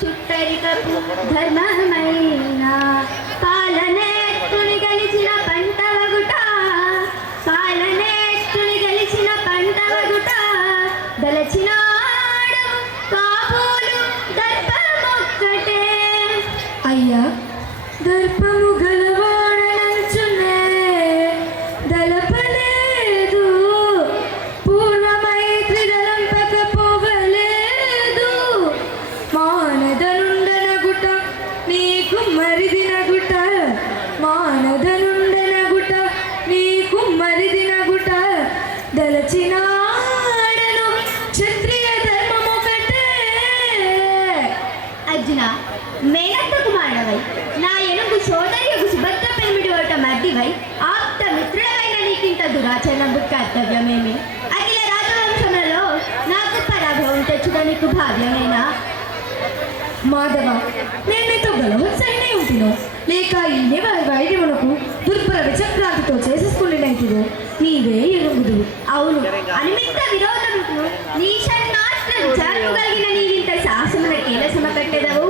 చుట్టరికపు ధర్మమైన పాలనేత్తుని గెలిచిన పంటవగుట పాలనేత్తుని గెలిచిన పంటవగుట దలచినాడు కాబోలు దర్పమొక్కటే. అయ్యా దర్పము గలవాడనంచునే దళపలేదు పూర్వమైత్రి దళంపకపోవలేదు మానదనుండనగుట నీకు మరిదినగుట మానదనుండనగుట నీకు మరిదినగుట దలచినాడను క్షత్రియ ధర్మమొకటే. అర్జున మేనత్తకు మానవై నా ఎనుగు సోదరియకు సుభద్ర పెనిమిడి ఒకట మర్దివై ఆప్త మిత్రుడమైన నీకింత దురాచరణ కర్తవ్యమేమి? అఖిల రాజవంశంలో నాకు పరాభవం తెచ్చుట నీకు భావ్యమేనా? మాధవ నేను నీతో గలవత్సైనే ఉంటినో లేక ఇన్ని వైద్యమునకు దుర్భర విచక్రాంతితో చేసేసుకునేనైతుదో నీవే ఎరుగుదు. అవును, అనిమిత్త విరోధమును నీషన్మాత్ర విచారము కలిగిన నీవింత సాహసమున కేల సమకట్టెదవు.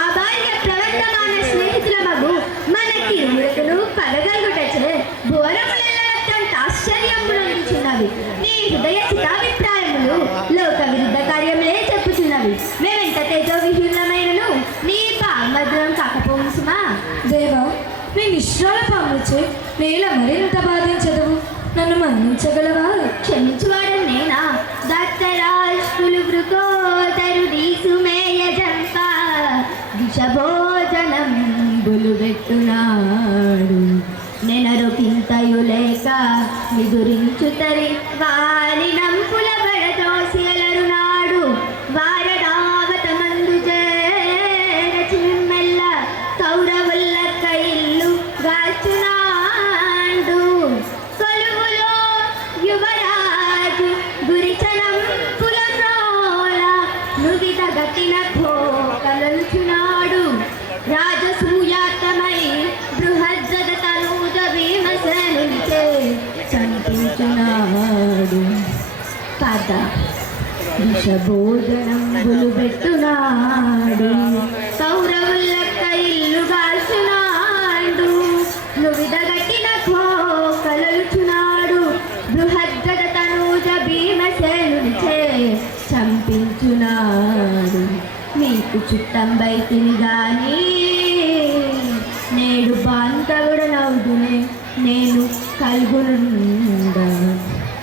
ఆ భార్య ప్రవర్తమాన స్నేహితుల మగు మనకి ఇరువురకును పగగలుగుటచే ఘోరములెల్లవత్తంత ఆశ్చర్యములందుచున్నవి. నీ హృదయ చితాభిప్రాయములు లోక విరుద్ధ కార్యములే చెప్పుచున్నవి. మేమెంత తేజో విహీనమైనను నీ పామద్రం కాకపోము సుమా. దేవా నీ నిశ్రాల పాముచే నేల మరింత బాధించదవు, నన్ను మన్నించగలవా? క్షమించువాడని నేనా? దత్తరాష్ట్రులు వృకోదరుడి సుమేయజంప విషభోజనం బులుబెట్టునాడు నెనరొకింతయు లేక నిదురించుతరి వారి నంపుల బడదోసి అలరునాడు వారడావతమందు చేర చిమ్మెల్ల కౌరవుల్లక్క ఇల్లు గాల్చునాడు కొలువులో యువరాజు గురిచనం పులరోల నుదిత గట్టిన ఘోకలలుచునాడు రాజసూయాతమై బృహజ్జద తనూజ భీమసేనునిచే చంపించునాడు పద విషభోజనం బులుబెట్టునాడు కౌరవుల్లక్క ఇల్లు గాల్చునాడు నువిదగట్టిన ఘోకలలుచునాడు బృహజ్జద తనూజ భీమసేనునిచే చంపించునాడు. మీకు చుట్టం బయటిని గాని నేడు బాంధవుడనవుదునే నేను కల్గునుండా.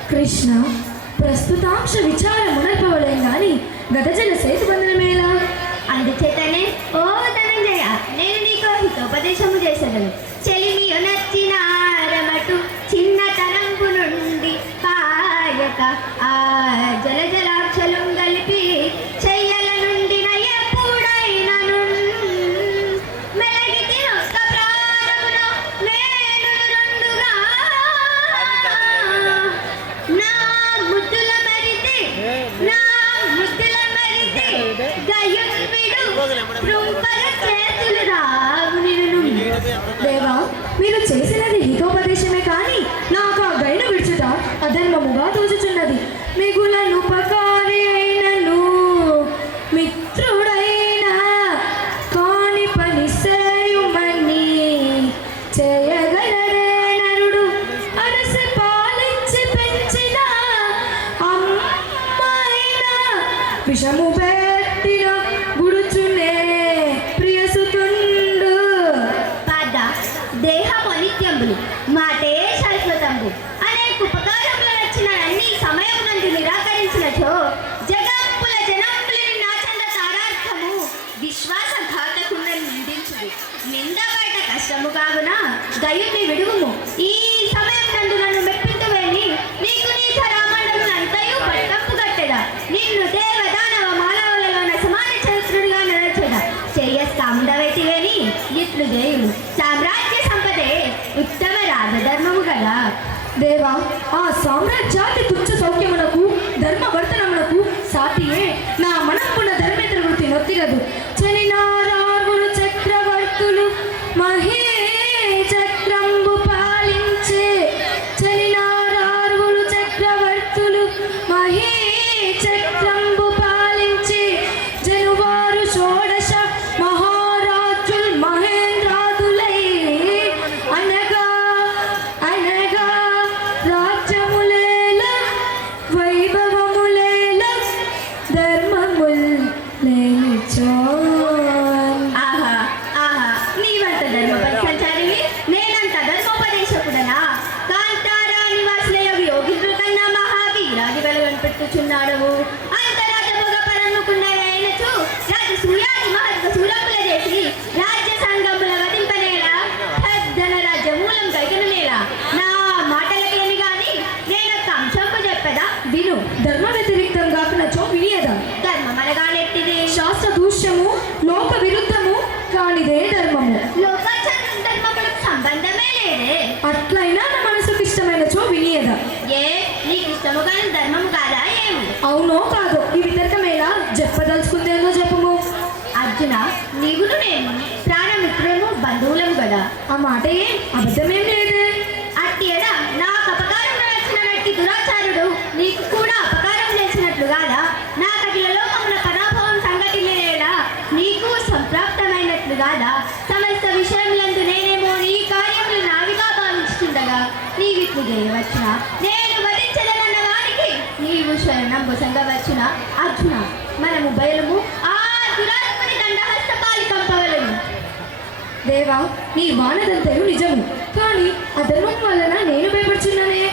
కృష్ణ ప్రస్తుతాంశ విచారమునర్పవలేం గాని గతజల సేతుబంధనమేలా? అందుచేతనే ఓ ధనంజయ నేను నీకు హితోపదేశము చేసేదను. చెలిమియు నచ్చినారమటు చిన్నతనంపు నుండి పాయక ఆ జలజలాక్షలు గలిపి చెయ్యల నుండి ఎప్పుడైనను మెలగితి ఒక్క ప్రాణమున నేను రెండుగా నా ముద్దుల మరిది గయున్విడు బృంపర చేతులు రావు నిన్ను. దేవా మీరు చేసినది హితోపదేశమే కాని నాకు ఆ గైను విడుచుట అధర్మముగా తోచుచున్నది. మిగులనుపకారి అయినను మిత్రుడైనా కాని పని సేయుమని చేయగలడే నరుడు అరసి పాలించి పెంచిన అమ్మాయినా విషము పెట్టిన గుడుచునే ప్రియసుతుండు. పద దేహము అనిత్యంబులు మాటే శాశ్వతంబు అనేక ఉపకారములు నచ్చిన అన్ని సమయమునందు నిరాకరించినచో జగంపుల జనంపులని నాచంద తారార్థము విశ్వాసఘాతకుండని నిందించుడు. నిందబడ్డ కష్టము కావున దయుని విడువుము. ఈ సమయం నందు నన్ను మెప్పింతువేని నీకు నీచ రామండములు అంతయు పట్టంపు కట్టెద. నిన్ను దేవదానవ మానవులలోన సమాన చరిత్రుడిగా నడచెద. శ్రేయస్కాముడవైతివేని ఇట్లు దేవుడు సామ్రాజ్య సంపదే ఉత్తమ రాజధర్మము గల. దేవా ఆ సామ్రాజ్యాతి తుచ్చ సౌఖ్యమునకు ధర్మవర్తనమునకు సాటియే నా మనప్పున ధర్మేతర వృత్తి నొత్తిరదు. చనినారాగులు చక్రవర్తులు మహే చక్రంబు పాలించే చనినారాగులు చక్రవర్తులు మహే చక్రంబు పాలించే అవునో కాదో ఈ వితర్కమేలా చెప్పదలుచుకుందేందో చెప్పుము. అర్జున, నీవును నేను ప్రాణమిత్రులము బంధువులము కదా. ఆ మాట ఏం అబద్ధమేం లేదే. అట్టి ఎడ నాకు అపకారం నడిచినట్టి దురాచారుడు నీకు కూడా అపకారం చేసినట్లు కాదా? నా కటిల లోకముల పరాభవం సంగతి నేనేలా నీకు సంప్రాప్తమైనట్లు కాదా? సమస్త విషయములందు నేనేమో నీ కార్యములు నావిగా భావించుతుండగా నీవిట్లు చేయవచ్చునా? నేను వధించదనన్న వారికి నీవు శరణంబు సంగవచ్చునా? అర్జున, మనము బయలుము ఆ దురాత్మని దండహస్తపాలి పంపవలను. దేవా, నీ వానదంతయు నిజము, కానీ అధర్మం వలన నేను భయపడుచున్నానే.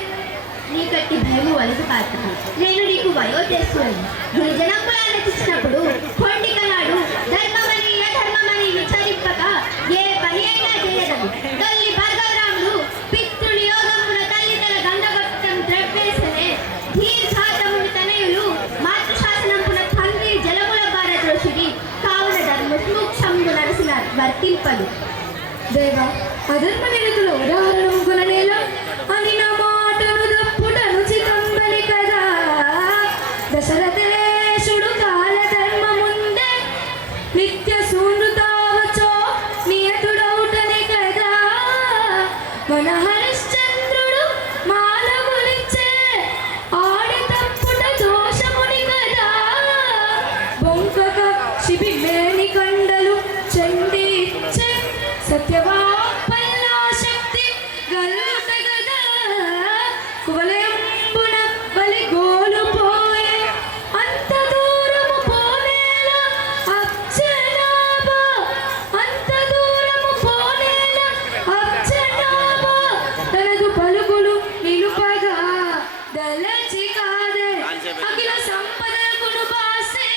నీ కట్టి భయము వలసి పాత్రము. నేను నీకు వయోజేస్తున్నాను. గిరిజనంపులాన్ని తెచ్చినప్పుడు కొండికనాడు ధర్మమని అధర్మమని విచారింపక ఏ పని అయినా చేయదము. తల్లి భార్గవరాముడు పితృని యోగమున తల్లి తల గంధగొట్టం ద్రవ్యేసనే దీర్ఘాతముని తనయులు మాతృశాసనంపున తండ్రి జలముల బార దృష్టి కావున ధర్మముక్షముడు నరసిన వర్తింపదు. దేవా, అధర్మ నిరతుల ఉదాహరణ కొననేలా